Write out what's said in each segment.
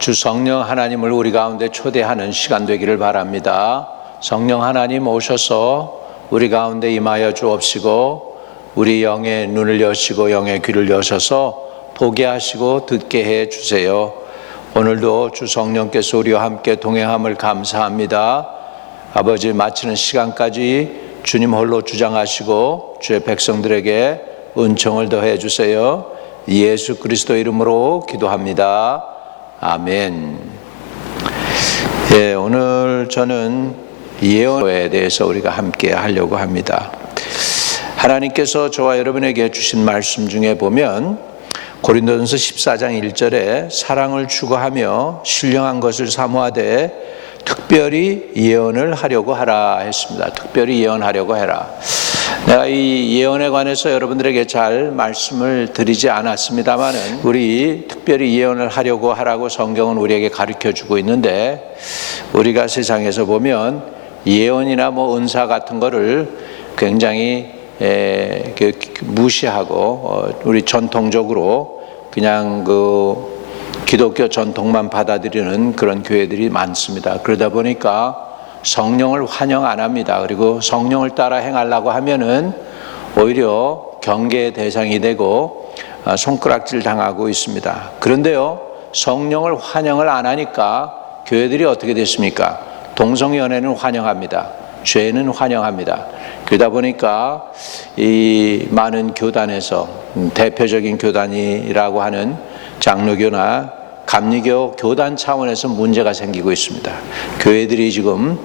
주 성령 하나님을 우리 가운데 초대하는 시간 되기를 바랍니다. 성령 하나님 오셔서 우리 가운데 임하여 주옵시고 우리 영의 눈을 여시고 영의 귀를 여셔서 보게 하시고 듣게 해 주세요. 오늘도 주 성령께서 우리와 함께 동행함을 감사합니다. 아버지, 마치는 시간까지 주님 홀로 주장하시고 주의 백성들에게 은총을 더해 주세요. 예수 그리스도 이름으로 기도합니다. 아멘. 오늘 저는 예언에 대해서 우리가 함께 하려고 합니다. 하나님께서 저와 여러분에게 주신 말씀 중에 보면 고린도전서 14장 1절에 사랑을 추구하며 신령한 것을 사모하되 특별히 예언을 하려고 하라 했습니다. 특별히 예언하려고 해라. 내가 이 예언에 관해서 여러분들에게 잘 말씀을 드리지 않았습니다만은 우리 특별히 예언을 하려고 하라고 성경은 우리에게 가르쳐주고 있는데, 우리가 세상에서 보면 예언이나 은사 같은 거를 굉장히 무시하고 우리 전통적으로 그냥 기독교 전통만 받아들이는 그런 교회들이 많습니다. 그러다 보니까 성령을 환영 안 합니다. 그리고 성령을 따라 행하려고 하면은 오히려 경계의 대상이 되고 손가락질 당하고 있습니다. 그런데요, 성령을 환영을 안 하니까 교회들이 어떻게 됐습니까? 동성연애는 환영합니다. 죄는 환영합니다. 그러다 보니까 이 많은 교단에서 대표적인 교단이라고 하는 장로교나 감리교 교단 차원에서 문제가 생기고 있습니다. 교회들이 지금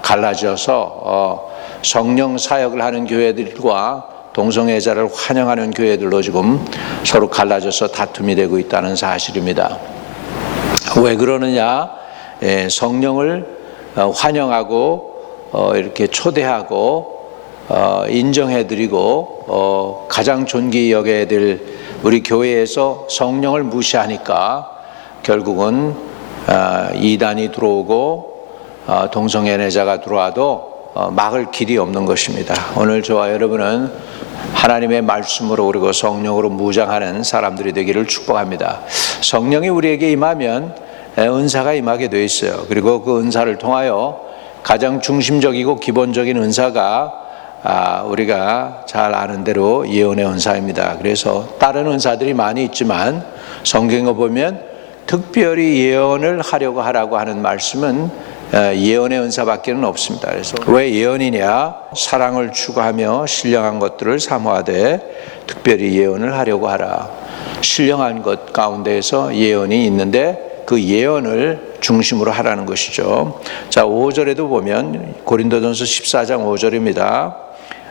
갈라져서 성령 사역을 하는 교회들과 동성애자를 환영하는 교회들로 지금 서로 갈라져서 다툼이 되고 있다는 사실입니다. 왜 그러느냐? 성령을 환영하고 이렇게 초대하고 인정해드리고 가장 존귀히 여겨야 될 우리 교회에서 성령을 무시하니까 결국은 이단이 들어오고 동성연애자가 들어와도 막을 길이 없는 것입니다. 오늘 저와 여러분은 하나님의 말씀으로 그리고 성령으로 무장하는 사람들이 되기를 축복합니다. 성령이 우리에게 임하면 은사가 임하게 되어 있어요. 그리고 그 은사를 통하여 가장 중심적이고 기본적인 은사가 우리가 잘 아는 대로 예언의 은사입니다. 그래서 다른 은사들이 많이 있지만 성경에 보면 특별히 예언을 하려고 하라고 하는 말씀은 예언의 은사밖에는 없습니다. 그래서 왜 예언이냐? 사랑을 추구하며 신령한 것들을 사모하되 특별히 예언을 하려고 하라. 신령한 것 가운데에서 예언이 있는데 그 예언을 중심으로 하라는 것이죠. 자, 5절에도 보면 고린도전서 14장 5절입니다.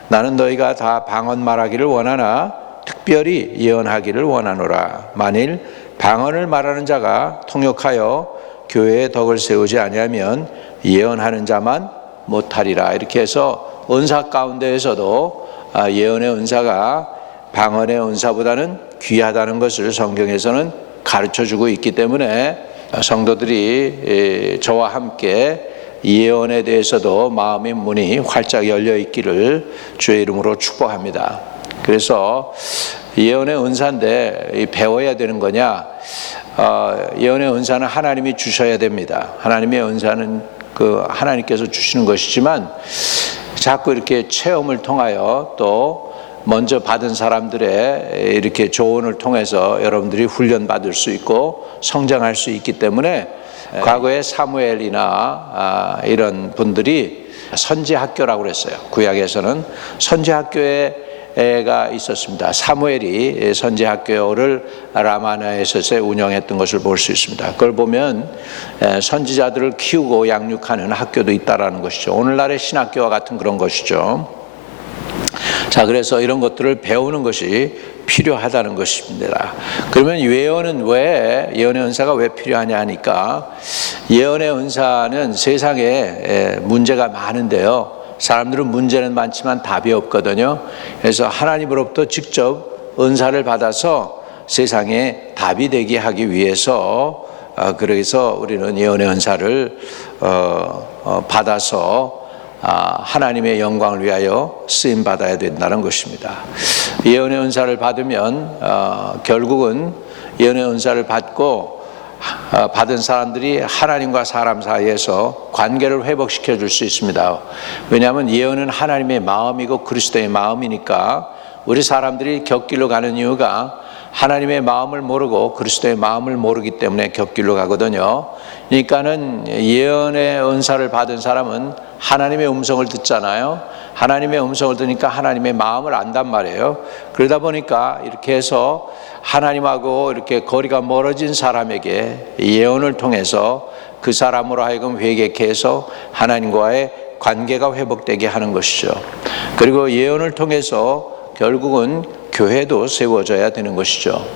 나는 너희가 다 방언 말하기를 원하나 특별히 예언하기를 원하노라. 만일 방언을 말하는 자가 통역하여 교회의 덕을 세우지 아니하면 예언하는 자만 못하리라. 이렇게 해서 은사 가운데에서도 예언의 은사가 방언의 은사보다는 귀하다는 것을 성경에서는 가르쳐주고 있기 때문에 성도들이 저와 함께 예언에 대해서도 마음의 문이 활짝 열려 있기를 주의 이름으로 축복합니다. 그래서 예언의 은사인데 배워야 되는 거냐? 예언의 은사는 하나님이 주셔야 됩니다. 하나님의 은사는 하나님께서 주시는 것이지만 자꾸 이렇게 체험을 통하여 또 먼저 받은 사람들의 이렇게 조언을 통해서 여러분들이 훈련받을 수 있고 성장할 수 있기 때문에 과거에 사무엘이나 이런 분들이 선지학교라고 그랬어요. 구약에서는 선지학교가 있었습니다. 사무엘이 선지학교를 라마나에서 운영했던 것을 볼 수 있습니다. 그걸 보면 선지자들을 키우고 양육하는 학교도 있다라는 것이죠. 오늘날의 신학교와 같은 그런 것이죠. 자, 그래서 이런 것들을 배우는 것이 필요하다는 것입니다. 그러면 예언은 예언의 은사가 왜 필요하냐 하니까 예언의 은사는 세상에 문제가 많은데요. 사람들은 문제는 많지만 답이 없거든요. 그래서 하나님으로부터 직접 은사를 받아서 세상에 답이 되게 하기 위해서 그래서 우리는 예언의 은사를 받아서 하나님의 영광을 위하여 쓰임받아야 된다는 것입니다. 예언의 은사를 받으면 결국은 예언의 은사를 받고 받은 사람들이 하나님과 사람 사이에서 관계를 회복시켜 줄 수 있습니다. 왜냐하면 예언은 하나님의 마음이고 그리스도의 마음이니까 우리 사람들이 곁길로 가는 이유가 하나님의 마음을 모르고 그리스도의 마음을 모르기 때문에 곁길로 가거든요. 그러니까는 예언의 은사를 받은 사람은 하나님의 음성을 듣잖아요. 하나님의 음성을 들으니까 하나님의 마음을 안단 말이에요. 그러다 보니까 이렇게 해서 하나님하고 이렇게 거리가 멀어진 사람에게 예언을 통해서 그 사람으로 하여금 회개케 해서 하나님과의 관계가 회복되게 하는 것이죠. 그리고 예언을 통해서 결국은 교회도 세워져야 되는 것이죠.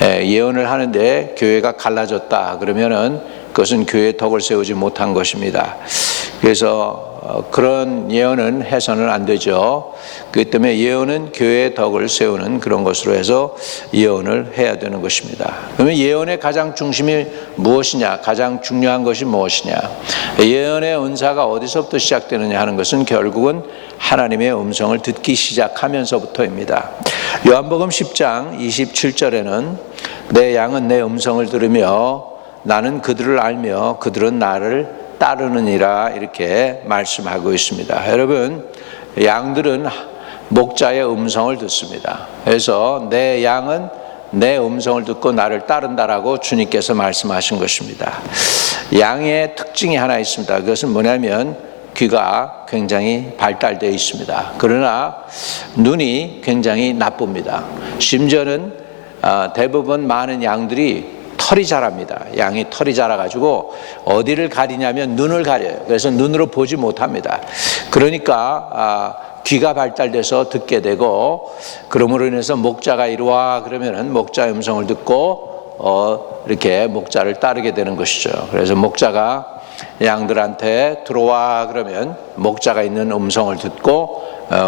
예언을 하는데 교회가 갈라졌다 그러면은 그것은 교회의 덕을 세우지 못한 것입니다. 그래서 그런 예언은 해서는 안 되죠. 그렇기 때문에 예언은 교회의 덕을 세우는 그런 것으로 해서 예언을 해야 되는 것입니다. 그러면 예언의 가장 중심이 무엇이냐? 가장 중요한 것이 무엇이냐? 예언의 은사가 어디서부터 시작되느냐 하는 것은 결국은 하나님의 음성을 듣기 시작하면서부터입니다. 요한복음 10장 27절에는 내 양은 내 음성을 들으며 나는 그들을 알며 그들은 나를 따르느니라 이렇게 말씀하고 있습니다. 여러분, 양들은 목자의 음성을 듣습니다. 그래서 내 양은 내 음성을 듣고 나를 따른다라고 주님께서 말씀하신 것입니다. 양의 특징이 하나 있습니다. 그것은 뭐냐면 귀가 굉장히 발달되어 있습니다. 그러나 눈이 굉장히 나쁩니다. 심지어는 대부분 많은 양들이 털이 자랍니다. 양이 털이 자라가지고 어디를 가리냐면 눈을 가려요. 그래서 눈으로 보지 못합니다. 그러니까 귀가 발달돼서 듣게 되고, 그러므로 인해서 목자가 이리 와 그러면은 목자의 음성을 듣고 이렇게 목자를 따르게 되는 것이죠. 그래서 목자가 양들한테 들어와 그러면 목자가 있는 음성을 듣고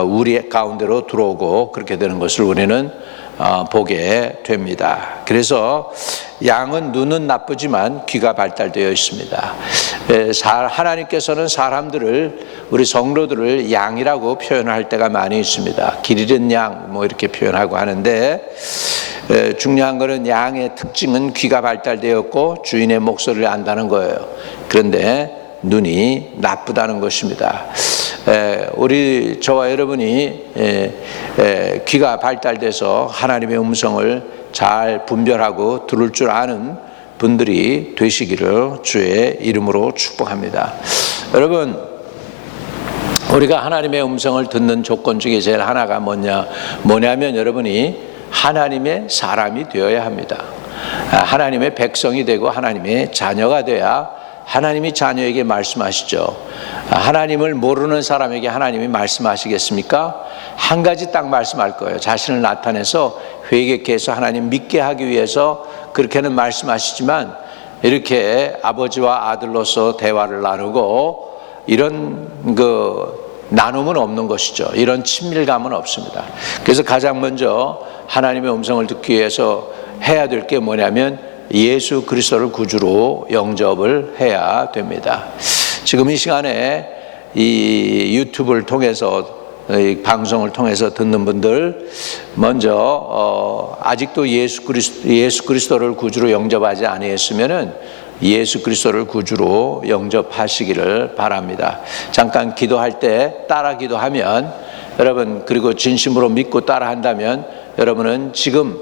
우리 가운데로 들어오고 그렇게 되는 것을 우리는 보게 됩니다. 그래서 양은 눈은 나쁘지만 귀가 발달되어 있습니다. 하나님께서는 사람들을, 우리 성도들을 양이라고 표현할 때가 많이 있습니다. 길 잃은 양 뭐 이렇게 표현하고 하는데, 중요한 것은 양의 특징은 귀가 발달되었고 주인의 목소리를 안다는 거예요. 그런데 눈이 나쁘다는 것입니다. 우리 저와 여러분이 귀가 발달돼서 하나님의 음성을 잘 분별하고 들을 줄 아는 분들이 되시기를 주의 이름으로 축복합니다. 여러분, 우리가 하나님의 음성을 듣는 조건 중에 제일 하나가 뭐냐면 여러분이 하나님의 사람이 되어야 합니다. 하나님의 백성이 되고 하나님의 자녀가 돼야 하나님이 자녀에게 말씀하시죠. 하나님을 모르는 사람에게 하나님이 말씀하시겠습니까? 한 가지 딱 말씀할 거예요. 자신을 나타내서 회개케 해서 하나님 믿게 하기 위해서 그렇게는 말씀하시지만, 이렇게 아버지와 아들로서 대화를 나누고 이런 나눔은 없는 것이죠. 이런 친밀감은 없습니다. 그래서 가장 먼저 하나님의 음성을 듣기 위해서 해야 될 게 뭐냐면 예수 그리스도를 구주로 영접을 해야 됩니다. 지금 이 시간에 이 유튜브를 통해서, 이 방송을 통해서 듣는 분들, 먼저 아직도 예수 그리스도를 구주로 영접하지 아니했으면은 예수 그리스도를 구주로 영접하시기를 바랍니다. 잠깐 기도할 때 따라 기도하면 여러분, 그리고 진심으로 믿고 따라 한다면 여러분은 지금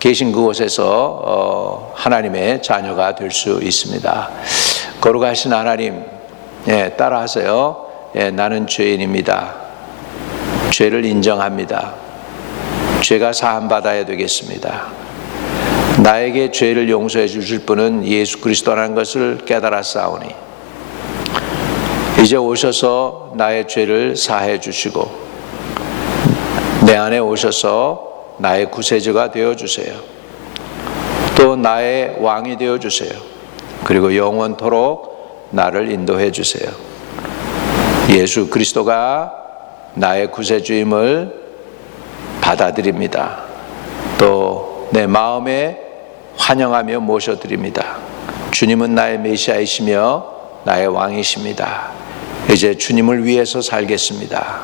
계신 그곳에서 하나님의 자녀가 될 수 있습니다. 거룩하신 하나님, 따라하세요. 나는 죄인입니다. 죄를 인정합니다. 죄가 사함받아야 되겠습니다. 나에게 죄를 용서해 주실 분은 예수 그리스도라는 것을 깨달았사오니 이제 오셔서 나의 죄를 사해 주시고 내 안에 오셔서 나의 구세주가 되어주세요. 또 나의 왕이 되어주세요. 그리고 영원토록 나를 인도해 주세요. 예수 그리스도가 나의 구세주임을 받아들입니다. 또 내 마음에 환영하며 모셔드립니다. 주님은 나의 메시아이시며 나의 왕이십니다. 이제 주님을 위해서 살겠습니다.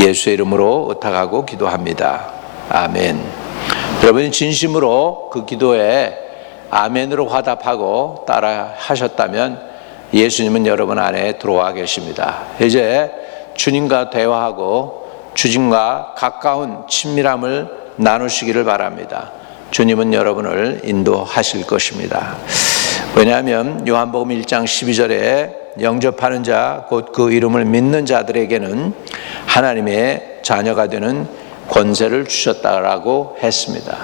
예수의 이름으로 의탁하고 기도합니다. 아멘. 여러분이 진심으로 그 기도에 아멘으로 화답하고 따라 하셨다면 예수님은 여러분 안에 들어와 계십니다. 이제 주님과 대화하고 주님과 가까운 친밀함을 나누시기를 바랍니다. 주님은 여러분을 인도하실 것입니다. 왜냐하면 요한복음 1장 12절에 영접하는 자, 곧 그 이름을 믿는 자들에게는 하나님의 자녀가 되는 권세를 주셨다라고 했습니다.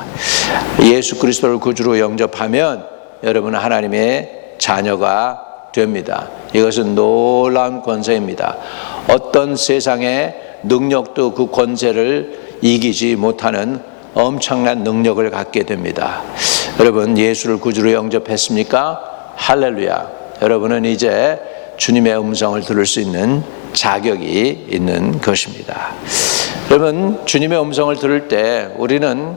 예수 그리스도를 구주로 영접하면 여러분은 하나님의 자녀가 됩니다. 이것은 놀라운 권세입니다. 어떤 세상의 능력도 그 권세를 이기지 못하는 엄청난 능력을 갖게 됩니다. 여러분, 예수를 구주로 영접했습니까? 할렐루야. 여러분은 이제 주님의 음성을 들을 수 있는 자격이 있는 것입니다. 여러분, 주님의 음성을 들을 때 우리는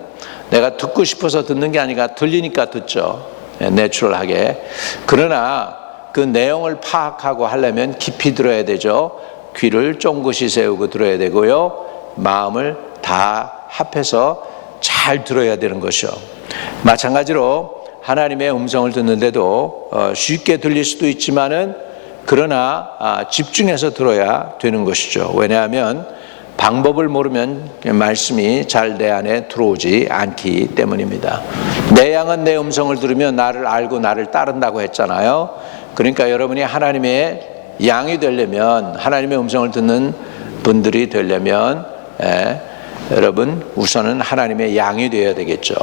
내가 듣고 싶어서 듣는 게 아니라 들리니까 듣죠. 내추럴하게. 그러나 그 내용을 파악하고 하려면 깊이 들어야 되죠. 귀를 쫑긋이 세우고 들어야 되고요. 마음을 다 합해서 잘 들어야 되는 것이요. 마찬가지로 하나님의 음성을 듣는데도 쉽게 들릴 수도 있지만은 그러나 집중해서 들어야 되는 것이죠. 왜냐하면 방법을 모르면 말씀이 잘 내 안에 들어오지 않기 때문입니다. 내 양은 내 음성을 들으면 나를 알고 나를 따른다고 했잖아요. 그러니까 여러분이 하나님의 양이 되려면, 하나님의 음성을 듣는 분들이 되려면 여러분 우선은 하나님의 양이 되어야 되겠죠.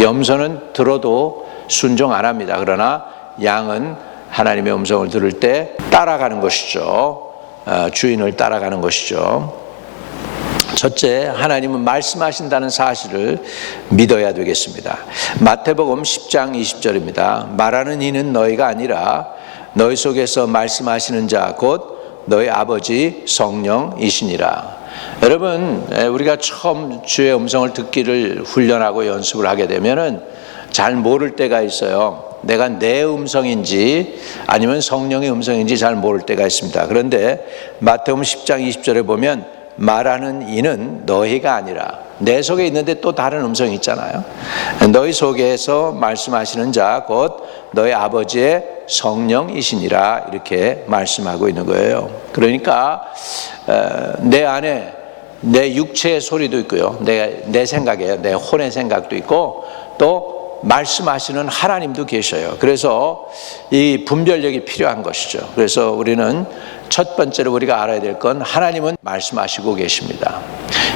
염소는 들어도 순종 안 합니다. 그러나 양은 하나님의 음성을 들을 때 따라가는 것이죠. 주인을 따라가는 것이죠. 첫째, 하나님은 말씀하신다는 사실을 믿어야 되겠습니다. 마태복음 10장 20절입니다. 말하는 이는 너희가 아니라 너희 속에서 말씀하시는 자 곧 너희 아버지 성령이시니라. 여러분, 우리가 처음 주의 음성을 듣기를 훈련하고 연습을 하게 되면은 잘 모를 때가 있어요. 내가 내 음성인지 아니면 성령의 음성인지 잘 모를 때가 있습니다. 그런데 마태복음 10장 20절에 보면 말하는 이는 너희가 아니라, 내 속에 있는데 또 다른 음성이 있잖아요. 너희 속에서 말씀하시는 자 곧 너희 아버지의 성령이시니라, 이렇게 말씀하고 있는 거예요. 그러니까 내 안에 내 육체의 소리도 있고요, 내 생각에 내 혼의 생각도 있고 또 말씀하시는 하나님도 계셔요. 그래서 이 분별력이 필요한 것이죠. 그래서 우리는 첫 번째로 우리가 알아야 될 건 하나님은 말씀하시고 계십니다.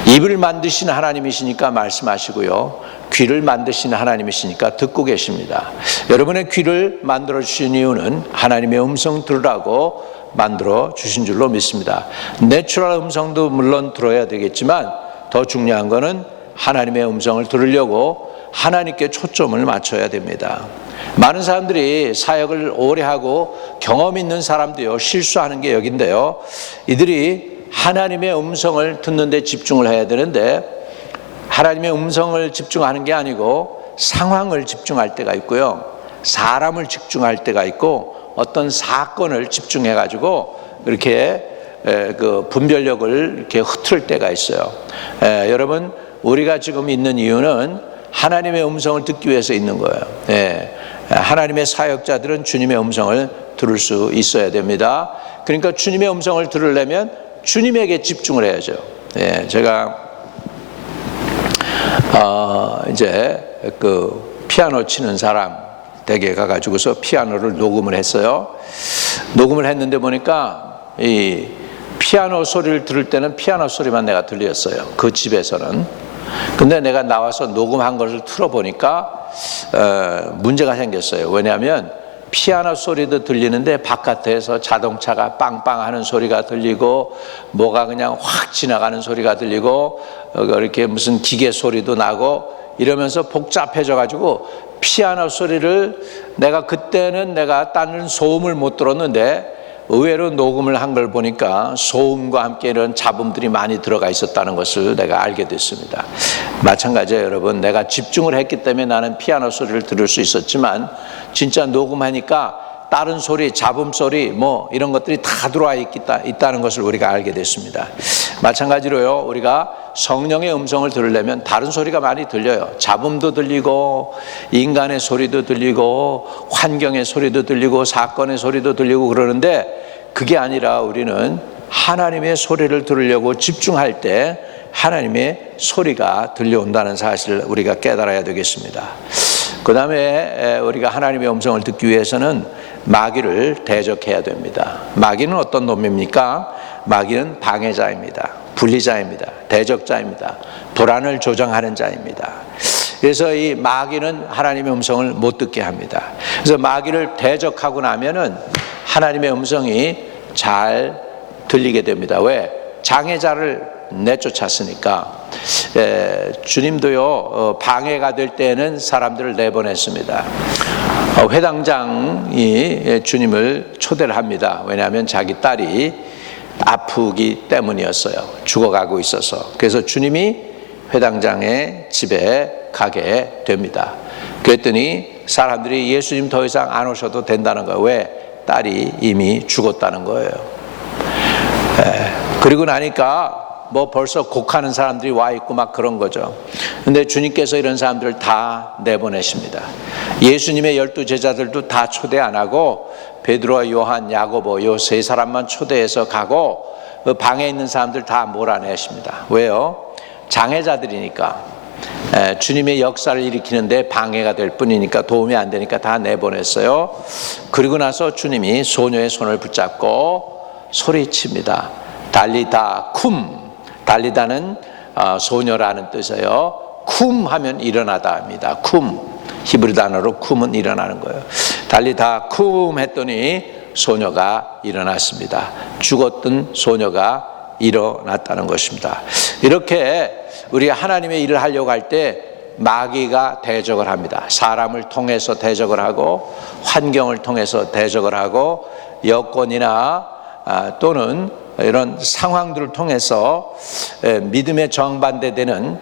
입을 만드신 하나님이시니까 말씀하시고요, 귀를 만드신 하나님이시니까 듣고 계십니다. 여러분의 귀를 만들어 주신 이유는 하나님의 음성 들으라고 만들어 주신 줄로 믿습니다. 내추럴 음성도 물론 들어야 되겠지만 더 중요한 것은 하나님의 음성을 들으려고 하나님께 초점을 맞춰야 됩니다. 많은 사람들이 사역을 오래 하고 경험 있는 사람도요, 실수하는 게 여긴데요, 이들이 하나님의 음성을 듣는 데 집중을 해야 되는데 하나님의 음성을 집중하는 게 아니고 상황을 집중할 때가 있고요, 사람을 집중할 때가 있고 어떤 사건을 집중해 가지고 이렇게 그 분별력을 이렇게 흐트릴 때가 있어요. 여러분, 우리가 지금 있는 이유는 하나님의 음성을 듣기 위해서 있는 거예요. 하나님의 사역자들은 주님의 음성을 들을 수 있어야 됩니다. 그러니까 주님의 음성을 들으려면 주님에게 집중을 해야죠. 제가 이제 그 피아노 치는 사람 댁에 가가지고서 피아노를 녹음을 했어요. 녹음을 했는데 보니까 이 피아노 소리를 들을 때는 피아노 소리만 내가 들렸어요, 그 집에서는. 근데 내가 나와서 녹음한 것을 틀어보니까 문제가 생겼어요. 왜냐하면 피아노 소리도 들리는데 바깥에서 자동차가 빵빵하는 소리가 들리고 뭐가 그냥 확 지나가는 소리가 들리고 이렇게 무슨 기계 소리도 나고 이러면서 복잡해져 가지고 피아노 소리를 내가 그때는 내가 다른 소음을 못 들었는데 의외로 녹음을 한 걸 보니까 소음과 함께 이런 잡음들이 많이 들어가 있었다는 것을 내가 알게 됐습니다. 마찬가지예요, 여러분. 내가 집중을 했기 때문에 나는 피아노 소리를 들을 수 있었지만 진짜 녹음하니까 다른 소리, 잡음 소리 뭐 이런 것들이 다 들어와 있다는 것을 우리가 알게 됐습니다. 마찬가지로요, 우리가 성령의 음성을 들으려면 다른 소리가 많이 들려요. 잡음도 들리고 인간의 소리도 들리고 환경의 소리도 들리고 사건의 소리도 들리고 그러는데, 그게 아니라 우리는 하나님의 소리를 들으려고 집중할 때 하나님의 소리가 들려온다는 사실을 우리가 깨달아야 되겠습니다. 그 다음에 우리가 하나님의 음성을 듣기 위해서는 마귀를 대적해야 됩니다. 마귀는 어떤 놈입니까? 마귀는 방해자입니다. 분리자입니다. 대적자입니다. 불안을 조장하는 자입니다. 그래서 이 마귀는 하나님의 음성을 못 듣게 합니다. 그래서 마귀를 대적하고 나면은 하나님의 음성이 잘 들리게 됩니다. 왜? 장애자를 내쫓았으니까. 주님도요, 방해가 될 때는 사람들을 내보냈습니다. 회당장이 주님을 초대를 합니다. 왜냐하면 자기 딸이 아프기 때문이었어요. 죽어가고 있어서. 그래서 주님이 회당장의 집에 가게 됩니다. 그랬더니 사람들이 예수님 더 이상 안 오셔도 된다는 거예요. 왜? 딸이 이미 죽었다는 거예요. 그리고 나니까 뭐 벌써 곡하는 사람들이 와 있고 막 그런 거죠. 근데 주님께서 이런 사람들을 다 내보내십니다. 예수님의 12 제자들도 다 초대 안 하고 베드로와 요한, 야고보 요 세 사람만 초대해서 가고 그 방에 있는 사람들 다 몰아내십니다. 왜요? 장애자들이니까. 주님의 역사를 일으키는데 방해가 될 뿐이니까, 도움이 안 되니까 다 내보냈어요. 그리고 나서 주님이 소녀의 손을 붙잡고 소리칩니다. 달리다 쿰. 달리다는 소녀라는 뜻이에요. 쿰 하면 일어나다 합니다. 쿰. 히브리 단어로 쿰은 일어나는 거예요. 달리다 쿰 했더니 소녀가 일어났습니다. 죽었던 소녀가 일어났다는 것입니다. 이렇게 우리가 하나님의 일을 하려고 할 때 마귀가 대적을 합니다. 사람을 통해서 대적을 하고 환경을 통해서 대적을 하고 여건이나 또는 이런 상황들을 통해서 믿음에 정반대되는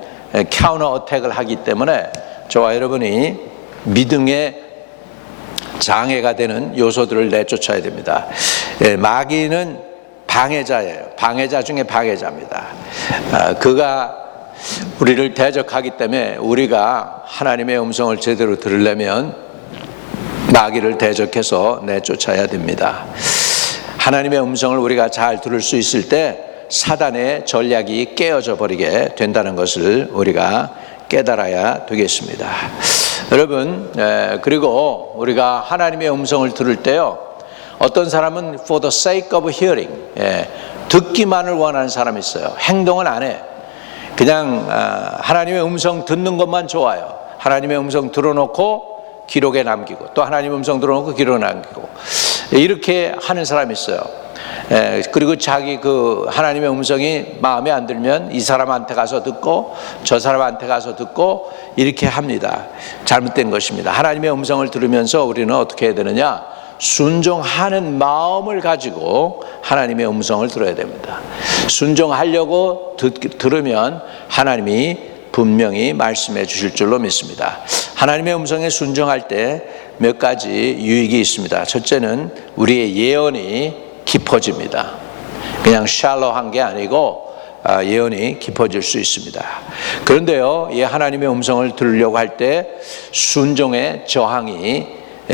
카운터 어택을 하기 때문에 저와 여러분이 믿음의 장애가 되는 요소들을 내쫓아야 됩니다. 마귀는 방해자예요. 방해자 중에 방해자입니다. 그가 우리를 대적하기 때문에 우리가 하나님의 음성을 제대로 들으려면 마귀를 대적해서 내쫓아야 됩니다. 하나님의 음성을 우리가 잘 들을 수 있을 때 사단의 전략이 깨어져 버리게 된다는 것을 우리가 깨달아야 되겠습니다. 여러분, 그리고 우리가 하나님의 음성을 들을 때요, 어떤 사람은 for the sake of hearing, 듣기만을 원하는 사람이 있어요. 행동은 안 해. 그냥 하나님의 음성 듣는 것만 좋아요. 하나님의 음성 들어놓고 기록에 남기고, 또 하나님의 음성 들어놓고 기록에 남기고, 이렇게 하는 사람이 있어요. 그리고 자기 그 하나님의 음성이 마음에 안 들면 이 사람한테 가서 듣고 저 사람한테 가서 듣고 이렇게 합니다. 잘못된 것입니다. 하나님의 음성을 들으면서 우리는 어떻게 해야 되느냐? 순종하는 마음을 가지고 하나님의 음성을 들어야 됩니다. 순종하려고 들으면 하나님이 분명히 말씀해 주실 줄로 믿습니다. 하나님의 음성에 순종할 때 몇 가지 유익이 있습니다. 첫째는 우리의 예언이 깊어집니다. 그냥 샬로한 게 아니고 예언이 깊어질 수 있습니다. 그런데요, 이 하나님의 음성을 들으려고 할 때 순종의 저항이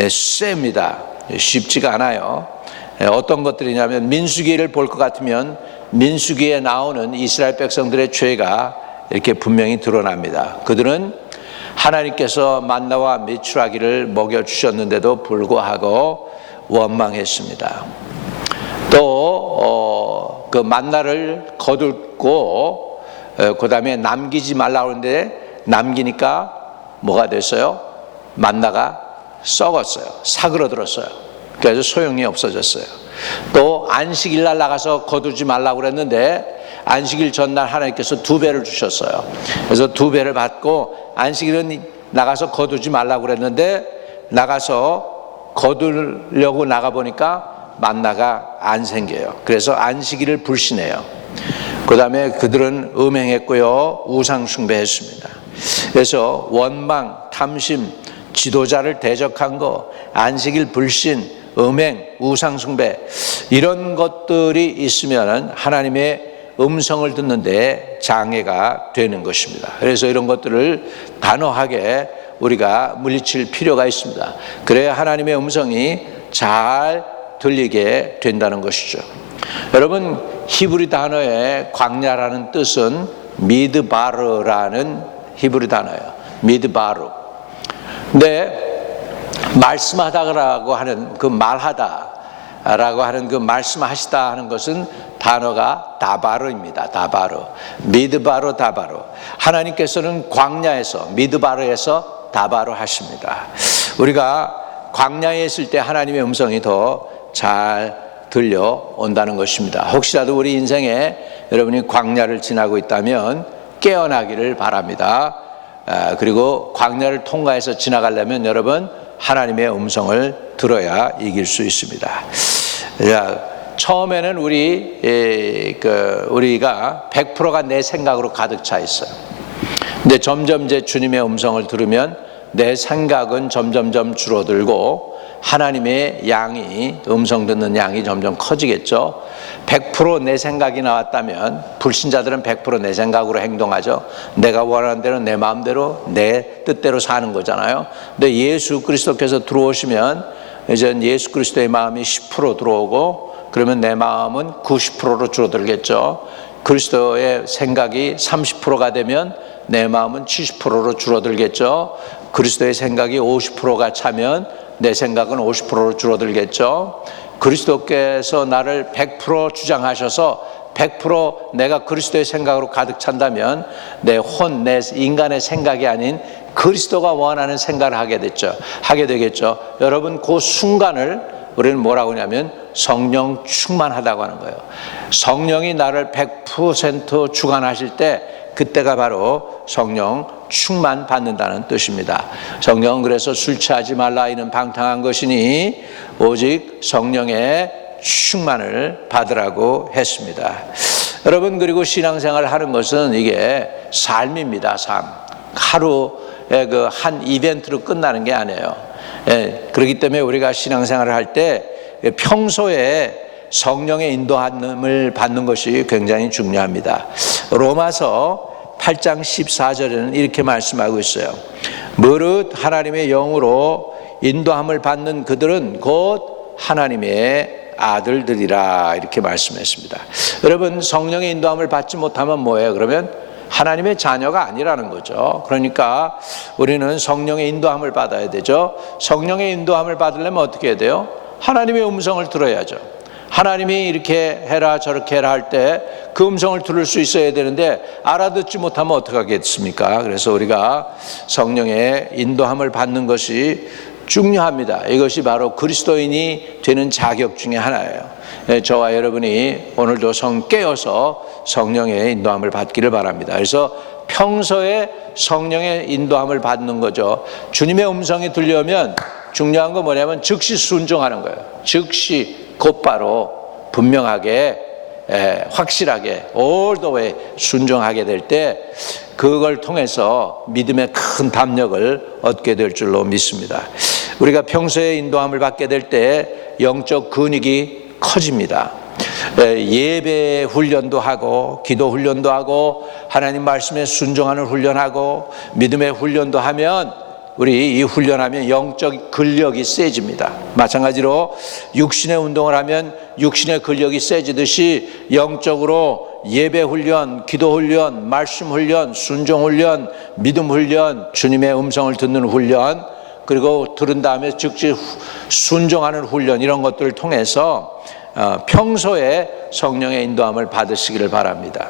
셉니다. 쉽지가 않아요. 어떤 것들이냐면 민수기를 볼 것 같으면 민수기에 나오는 이스라엘 백성들의 죄가 이렇게 분명히 드러납니다. 그들은 하나님께서 만나와 메추라기를 먹여주셨는데도 불구하고 원망했습니다. 또 그 만나를 거둘고 그 다음에 남기지 말라고 하는데 남기니까 뭐가 됐어요? 만나가 썩었어요. 사그러들었어요. 그래서 소용이 없어졌어요. 또 안식일 날 나가서 거두지 말라고 그랬는데 안식일 전날 하나님께서 2배를 주셨어요. 그래서 2배를 받고 안식일은 나가서 거두지 말라고 그랬는데 나가서 거두려고 나가보니까 만나가 안 생겨요. 그래서 안식일을 불신해요. 그 다음에 그들은 음행했고요, 우상 숭배했습니다. 그래서 원망, 탐심, 지도자를 대적한 거, 안식일 불신, 음행, 우상숭배 이런 것들이 있으면 하나님의 음성을 듣는데 장애가 되는 것입니다. 그래서 이런 것들을 단호하게 우리가 물리칠 필요가 있습니다. 그래야 하나님의 음성이 잘 들리게 된다는 것이죠. 여러분, 히브리 단어의 광야라는 뜻은 미드바르라는 히브리 단어예요. 미드바르. 근데 말씀하다라고 하는 그 말하다라고 하는 그 말씀하시다 하는 것은 단어가 다바르입니다. 다바르. 미드바르 다바르. 하나님께서는 광야에서 미드바르에서 다바르 하십니다. 우리가 광야에 있을 때 하나님의 음성이 더 잘 들려온다는 것입니다. 혹시라도 우리 인생에 여러분이 광야를 지나고 있다면 깨어나기를 바랍니다. 그리고 광야를 통과해서 지나가려면 여러분 하나님의 음성을 들어야 이길 수 있습니다. 처음에는 우리가 100%가 내 생각으로 가득 차 있어요. 근데 점점 이제 주님의 음성을 들으면 내 생각은 점점점 줄어들고 하나님의 양이, 음성 듣는 양이 점점 커지겠죠. 100% 내 생각이 나왔다면 불신자들은 100% 내 생각으로 행동하죠. 내가 원하는 대로 내 마음대로 내 뜻대로 사는 거잖아요. 근데 예수 그리스도께서 들어오시면 이제 예수 그리스도의 마음이 10% 들어오고 그러면 내 마음은 90%로 줄어들겠죠. 그리스도의 생각이 30%가 되면 내 마음은 70%로 줄어들겠죠. 그리스도의 생각이 50%가 차면 내 생각은 50%로 줄어들겠죠. 그리스도께서 나를 100% 주장하셔서 100% 내가 그리스도의 생각으로 가득 찬다면 내 인간의 생각이 아닌 그리스도가 원하는 생각을 하게 되겠죠. 여러분, 그 순간을 우리는 뭐라고 하냐면 성령 충만하다고 하는 거예요. 성령이 나를 100% 주관하실 때 그때가 바로 성령 충만 받는다는 뜻입니다. 성령은 그래서 술 취하지 말라 이는 방탕한 것이니 오직 성령의 충만을 받으라고 했습니다. 여러분, 그리고 신앙생활을 하는 것은 이게 삶입니다. 삶. 하루의 그 한 이벤트로 끝나는 게 아니에요. 그렇기 때문에 우리가 신앙생활을 할 때 평소에 성령의 인도함을 받는 것이 굉장히 중요합니다. 로마서 8장 14절에는 이렇게 말씀하고 있어요. 무릇 하나님의 영으로 인도함을 받는 그들은 곧 하나님의 아들들이라 이렇게 말씀했습니다. 여러분, 성령의 인도함을 받지 못하면 뭐예요? 그러면 하나님의 자녀가 아니라는 거죠. 그러니까 우리는 성령의 인도함을 받아야 되죠. 성령의 인도함을 받으려면 어떻게 해야 돼요? 하나님의 음성을 들어야죠. 하나님이 이렇게 해라 저렇게 해라 할 때 그 음성을 들을 수 있어야 되는데 알아듣지 못하면 어떡하겠습니까? 그래서 우리가 성령의 인도함을 받는 것이 중요합니다. 이것이 바로 그리스도인이 되는 자격 중에 하나예요. 저와 여러분이 오늘도 깨어서 성령의 인도함을 받기를 바랍니다. 그래서 평소에 성령의 인도함을 받는 거죠. 주님의 음성이 들려오면 중요한 건 뭐냐면 즉시 순종하는 거예요. 즉시 곧바로 분명하게 확실하게 all the way 순종하게 될 때 그걸 통해서 믿음의 큰 담력을 얻게 될 줄로 믿습니다. 우리가 평소에 인도함을 받게 될 때 영적 근육이 커집니다. 예배 훈련도 하고 기도 훈련도 하고 하나님 말씀에 순종하는 훈련하고 믿음의 훈련도 하면 우리 이 훈련하면 영적 근력이 세집니다. 마찬가지로 육신의 운동을 하면 육신의 근력이 세지듯이 영적으로 예배 훈련, 기도 훈련, 말씀 훈련, 순종 훈련, 믿음 훈련, 주님의 음성을 듣는 훈련, 그리고 들은 다음에 즉시 순종하는 훈련, 이런 것들을 통해서 평소에 성령의 인도함을 받으시기를 바랍니다.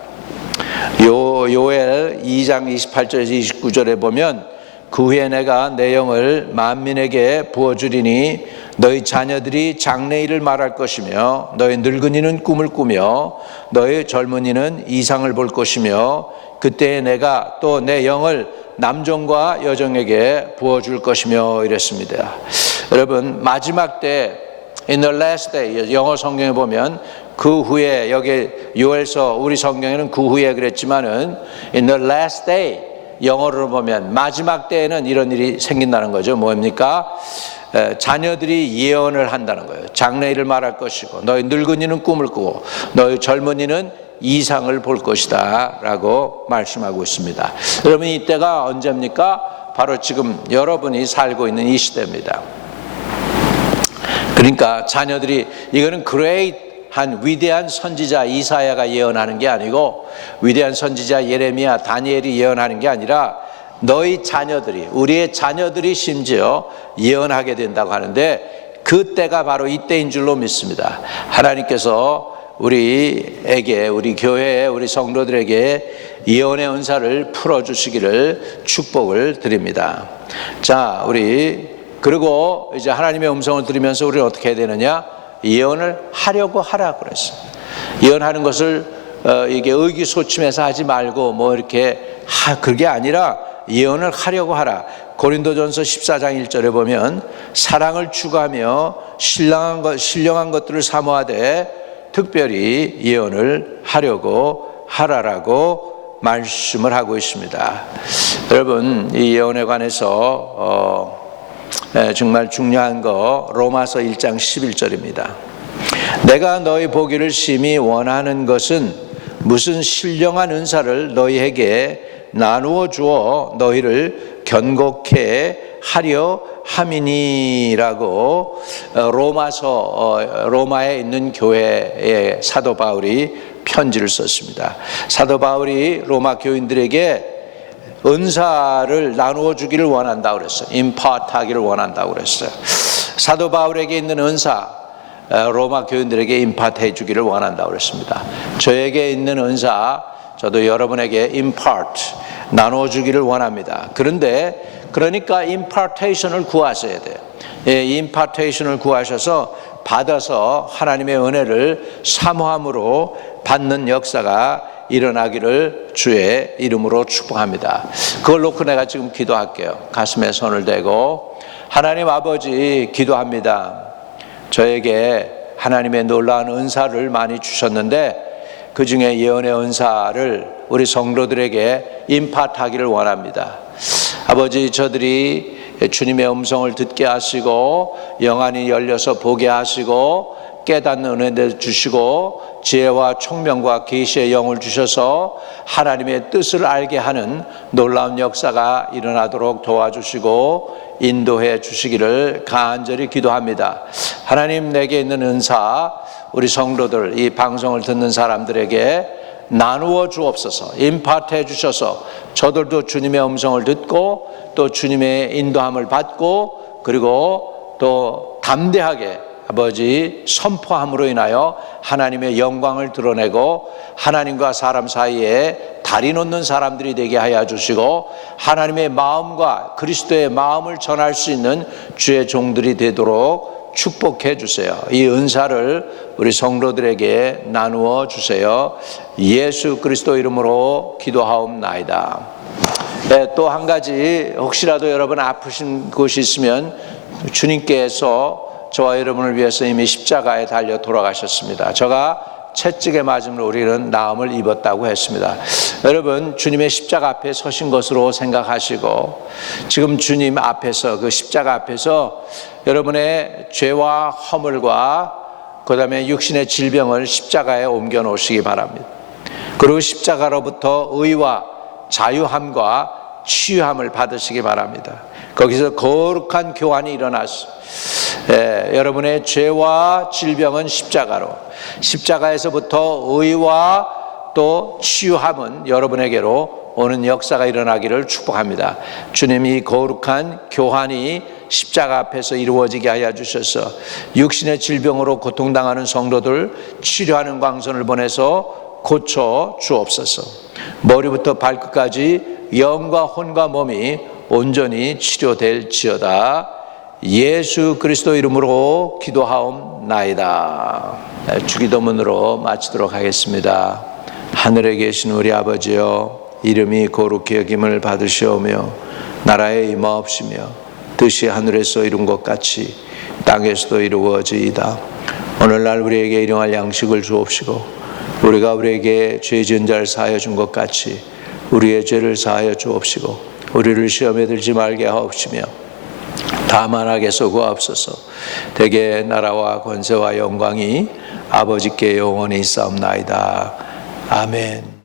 요엘 2장 28절에서 29절에 보면 그 후에 내가 내 영을 만민에게 부어주리니 너희 자녀들이 장래일을 말할 것이며 너희 늙은이는 꿈을 꾸며 너희 젊은이는 이상을 볼 것이며 그때 내가 또 내 영을 남종과 여종에게 부어줄 것이며 이랬습니다. 여러분, 마지막 때 In the last day, 영어 성경에 보면 그 후에, 여기 요엘서 우리 성경에는 그 후에 그랬지만은 In the last day, 영어로 보면 마지막 때에는 이런 일이 생긴다는 거죠. 뭡니까? 자녀들이 예언을 한다는 거예요. 장래일을 말할 것이고, 너희 늙은이는 꿈을 꾸고 너희 젊은이는 이상을 볼 것이다 라고 말씀하고 있습니다. 여러분, 이때가 언제입니까? 바로 지금 여러분이 살고 있는 이 시대입니다. 그러니까 자녀들이, 이거는 한 위대한 선지자 이사야가 예언하는 게 아니고, 위대한 선지자 예레미야, 다니엘이 예언하는 게 아니라 너희 자녀들이, 우리의 자녀들이 심지어 예언하게 된다고 하는데, 그 때가 바로 이때인 줄로 믿습니다. 하나님께서 우리에게, 우리 교회에, 우리 성도들에게 예언의 은사를 풀어주시기를 축복을 드립니다. 자, 그리고 이제 하나님의 음성을 들으면서 우리는 어떻게 해야 되느냐? 예언을 하려고 하라 그랬어요. 예언하는 것을 이게 의기소침해서 하지 말고 그게 아니라 예언을 하려고 하라. 고린도전서 14장 1절에 보면 사랑을 추구하며 신령한 것들을 사모하되 특별히 예언을 하려고 하라라고 말씀을 하고 있습니다. 여러분, 이 예언에 관해서 정말 중요한 거 로마서 1장 11절입니다. 내가 너희 보기를 심히 원하는 것은 무슨 신령한 은사를 너희에게 나누어 주어 너희를 견고케 하려 함이니라고 로마에 있는 교회에 사도 바울이 편지를 썼습니다. 사도 바울이 로마 교인들에게 은사를 나누어 주기를 원한다고 그랬어요. 임파트하기를 원한다고 그랬어요. 사도 바울에게 있는 은사, 로마 교인들에게 임파트해 주기를 원한다고 그랬습니다. 저에게 있는 은사, 저도 여러분에게 임파트, 나누어 주기를 원합니다. 그러니까 임파테이션을 구하셔야 돼요. 임파테이션을 구하셔서 받아서 하나님의 은혜를 사모함으로 받는 역사가 일어나기를 주의 이름으로 축복합니다. 그걸 놓고 내가 지금 기도할게요. 가슴에 손을 대고, 하나님 아버지, 기도합니다. 저에게 하나님의 놀라운 은사를 많이 주셨는데 그 중에 예언의 은사를 우리 성도들에게 임파트하기를 원합니다. 아버지, 저들이 주님의 음성을 듣게 하시고 영안이 열려서 보게 하시고 깨닫는 은혜를 주시고 지혜와 총명과 계시의 영을 주셔서 하나님의 뜻을 알게 하는 놀라운 역사가 일어나도록 도와주시고 인도해 주시기를 간절히 기도합니다. 하나님, 내게 있는 은사 우리 성도들, 이 방송을 듣는 사람들에게 나누어 주옵소서. 임파트해 주셔서 저들도 주님의 음성을 듣고 또 주님의 인도함을 받고 그리고 또 담대하게 아버지 선포함으로 인하여 하나님의 영광을 드러내고 하나님과 사람 사이에 다리 놓는 사람들이 되게 하여 주시고 하나님의 마음과 그리스도의 마음을 전할 수 있는 주의 종들이 되도록 축복해 주세요. 이 은사를 우리 성도들에게 나누어 주세요. 예수 그리스도 이름으로 기도하옵나이다. 또 한 가지, 혹시라도 여러분 아프신 곳이 있으면 주님께서 저와 여러분을 위해서 이미 십자가에 달려 돌아가셨습니다. 저가 채찍에 맞음으로 우리는 나음을 입었다고 했습니다. 여러분, 주님의 십자가 앞에 서신 것으로 생각하시고 지금 주님 앞에서, 그 십자가 앞에서 여러분의 죄와 허물과 그 다음에 육신의 질병을 십자가에 옮겨 놓으시기 바랍니다. 그리고 십자가로부터 의와 자유함과 치유함을 받으시기 바랍니다. 거기서 거룩한 교환이 일어났습니다. 여러분의 죄와 질병은 십자가에서부터 의와 또 치유함은 여러분에게로 오는 역사가 일어나기를 축복합니다. 주님이 거룩한 교환이 십자가 앞에서 이루어지게 하여 주셔서 육신의 질병으로 고통당하는 성도들 치료하는 광선을 보내서 고쳐 주옵소서. 머리부터 발끝까지 영과 혼과 몸이 온전히 치료될지어다. 예수 그리스도 이름으로 기도하옵나이다. 주기도문으로 마치도록 하겠습니다. 하늘에 계신 우리 아버지여, 이름이 거룩히 여김을 받으시오며 나라에 임하옵시며 뜻이 하늘에서 이룬 것 같이 땅에서도 이루어지이다. 오늘날 우리에게 일용할 양식을 주옵시고 우리가 우리에게 죄 지은 자를 사하여 준 것 같이 우리의 죄를 사하여 주옵시고 우리를 시험에 들지 말게 하옵시며 다만 악에서 구하옵소서. 대개 나라와 권세와 영광이 아버지께 영원히 있사옵나이다. 아멘.